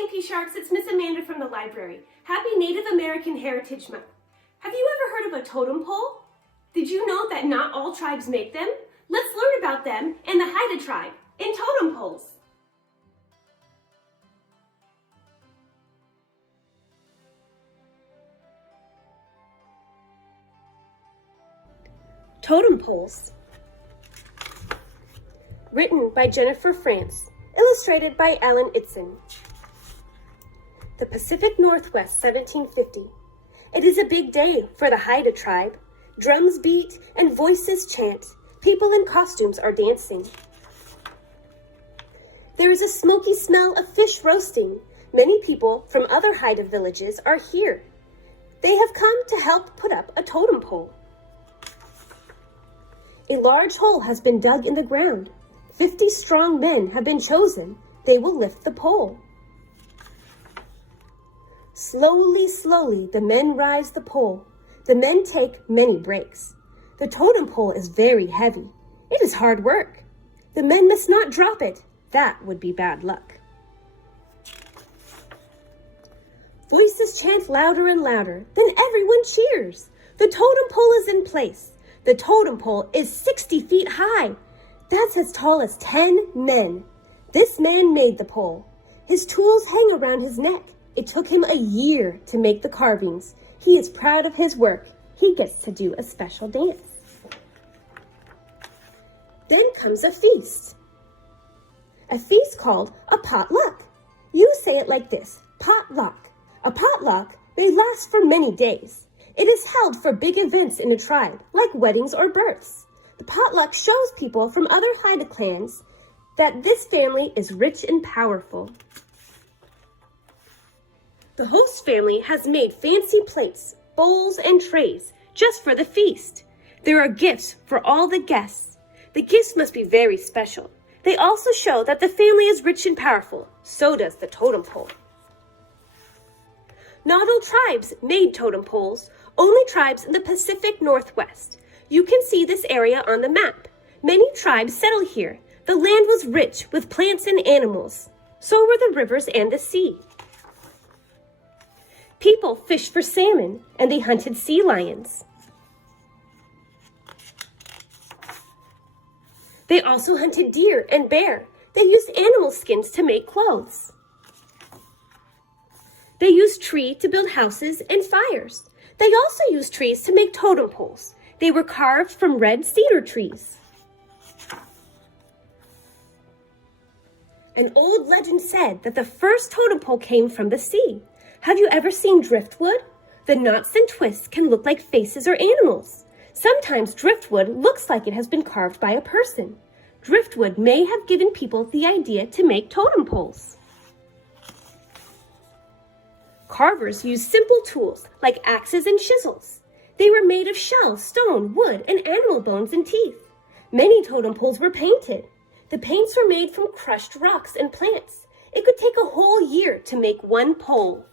Stampy Sharks, it's Miss Amanda from the library. Happy Native American Heritage Month. Have you ever heard of a totem pole? Did you know that not all tribes make them? Let's learn about them and the Haida tribe in totem poles. Totem poles. Written by Jennifer Frantz. Illustrated by Alan Itzen. The Pacific Northwest, 1750. It is a big day for the Haida tribe. Drums beat and voices chant. People in costumes are dancing. There is a smoky smell of fish roasting. Many people from other Haida villages are here. They have come to help put up a totem pole. A large hole has been dug in the ground. 50 strong men have been chosen. They will lift the pole. Slowly, slowly, the men rise the pole. The men take many breaks. The totem pole is very heavy. It is hard work. The men must not drop it. That would be bad luck. Voices chant louder and louder. Then everyone cheers. The totem pole is in place. The totem pole is 60 feet high. That's as tall as 10 men. This man made the pole. His tools hang around his neck. It took him a year to make the carvings. He is proud of his work. He gets to do a special dance. Then comes a feast. A feast called a potluck. You say it like this, potluck. A potluck may last for many days. It is held for big events in a tribe, like weddings or births. The potluck shows people from other Haida clans that this family is rich and powerful. The host family has made fancy plates, bowls, and trays just for the feast. There are gifts for all the guests. The gifts must be very special. They also show that the family is rich and powerful. So does the totem pole. Not all tribes made totem poles, only tribes in the Pacific Northwest. You can see this area on the map. Many tribes settled here. The land was rich with plants and animals. So were the rivers and the sea. People fished for salmon, and they hunted sea lions. They also hunted deer and bear. They used animal skins to make clothes. They used tree to build houses and fires. They also used trees to make totem poles. They were carved from red cedar trees. An old legend said that the first totem pole came from the sea. Have you ever seen driftwood? The knots and twists can look like faces or animals. Sometimes driftwood looks like it has been carved by a person. Driftwood may have given people the idea to make totem poles. Carvers used simple tools like axes and chisels. They were made of shell, stone, wood, and animal bones and teeth. Many totem poles were painted. The paints were made from crushed rocks and plants. It could take a whole year to make one pole.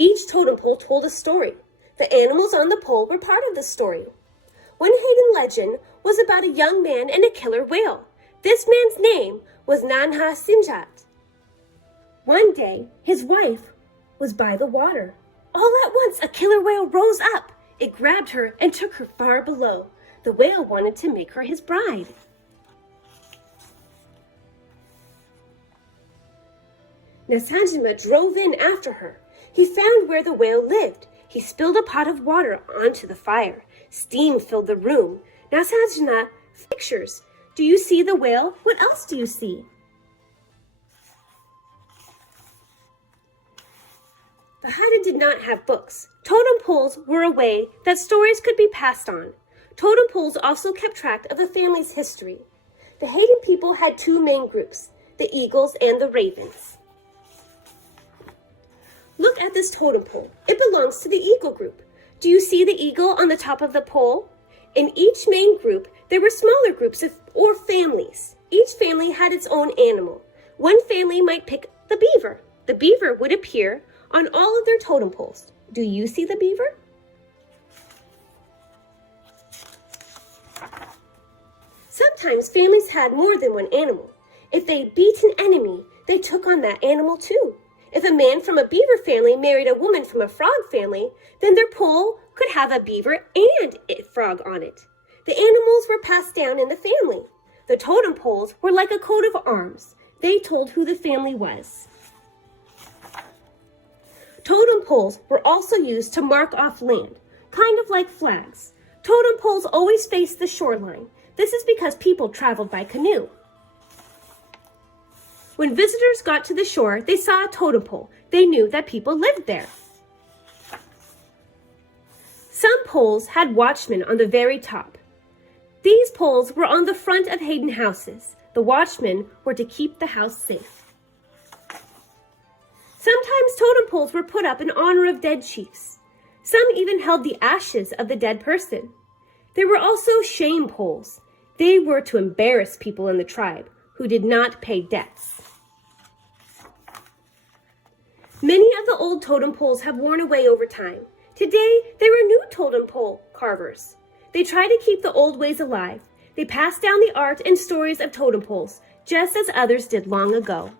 Each totem pole told a story. The animals on the pole were part of the story. One hidden legend was about a young man and a killer whale. This man's name was Nanha Sinjat. One day, his wife was by the water. All at once, a killer whale rose up. It grabbed her and took her far below. The whale wanted to make her his bride. Nasanjima drove in after her. He found where the whale lived. He spilled a pot of water onto the fire. Steam filled the room. Nasanjima, pictures. Do you see the whale? What else do you see? The Haida did not have books. Totem poles were a way that stories could be passed on. Totem poles also kept track of a family's history. The Haida people had two main groups, the eagles and the ravens. Look at this totem pole. It belongs to the eagle group. Do you see the eagle on the top of the pole? In each main group, there were smaller groups or families. Each family had its own animal. One family might pick the beaver. The beaver would appear on all of their totem poles. Do you see the beaver? Sometimes families had more than one animal. If they beat an enemy, they took on that animal too. If a man from a beaver family married a woman from a frog family, then their pole could have a beaver and a frog on it. The animals were passed down in the family. The totem poles were like a coat of arms. They told who the family was. Totem poles were also used to mark off land, kind of like flags. Totem poles always faced the shoreline. This is because people traveled by canoe. When visitors got to the shore, they saw a totem pole. They knew that people lived there. Some poles had watchmen on the very top. These poles were on the front of Hayden houses. The watchmen were to keep the house safe. Sometimes totem poles were put up in honor of dead chiefs. Some even held the ashes of the dead person. There were also shame poles. They were to embarrass people in the tribe who did not pay debts. Many of the old totem poles have worn away over time. Today, there are new totem pole carvers. They try to keep the old ways alive. They pass down the art and stories of totem poles, just as others did long ago.